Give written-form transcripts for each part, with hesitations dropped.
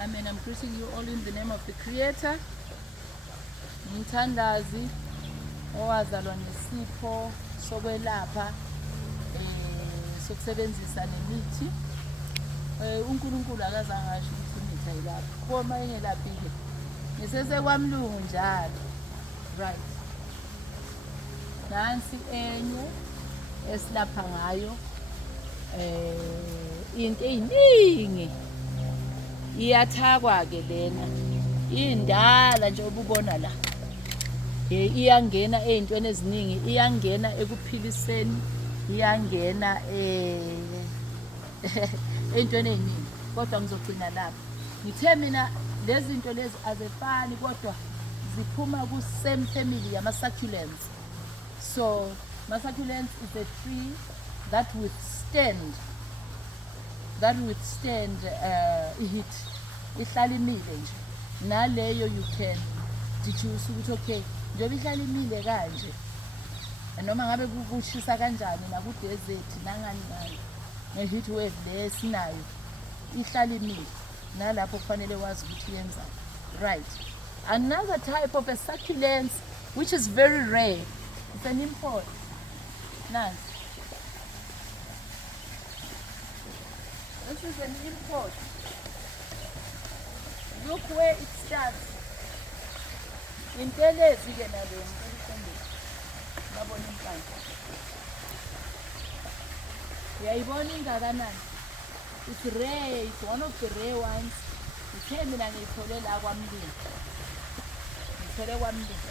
Amen. I'm greeting you all in the name of the Creator. Ngithandazi owazalwa nesipho sokwelapha sokusebenzisa nemithi. uNkulunkulu akazange asho ukuthi imithi ayilaphi. Uma engelaphi-ke ngisese kwamlungu njalo. Right. Nansi enye esilapha ngayo into eziningi. Iyathakwa ke lena. Indala nje obubona la. Iyangena ezintweni eziningi, iyangena ekuphiliseni, iyangena ezintweni eziningi. Kodwa ngizogcina lapha. Ngithe mina lezi zinto lezi azifani kodwa ziphuma ku same family yama succulents. So succulents is a tree that withstand heat. Ihlala imile nje. Naleyo you can deduce ukuthi okay njengoba ihlala imile kanje noma ngabe kushisa kanjani na ku desert nangani ngani nge-heat wave lesinayo ihlala imile nalapho kufanele wazi ukuthi yenzani. Right. Another type of a succulent which is very rare. It's an import. Nansi. This is an import. Look where it starts. Intelezi ke nalo ngabona impande. Uyayibona ingakanani? It's rare. It's one of the rare ones. Ngithe mina ngiyithole la kwaMlungu. Ngithole kwaMlungu.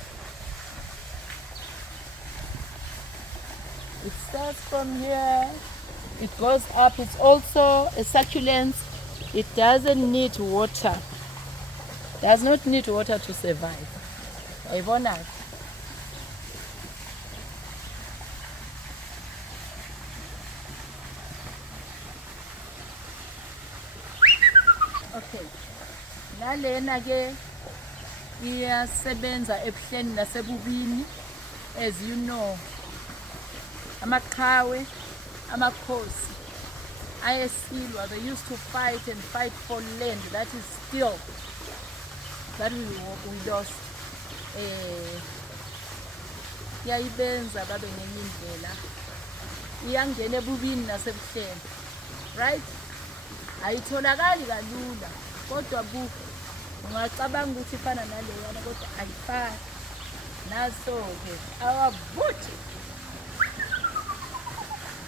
It starts from here. It goes up. It's also a succulent. It doesn't need water. Does not need water to survive. Uyayibona? Okay. Nalena ke iyasebenza ebuhleni nasebubini. As you know, amaqhawe, amakhosi ayesilwa. They used to fight for land that is still that we lost. Yayibenza babe nenye indlela. Iyangena ebubini nasebuhleni. Right? Ayitholakali kalula kodwa ungacabanga ukuthi ifana naleyo kodwa ayifani. Naso ke our vote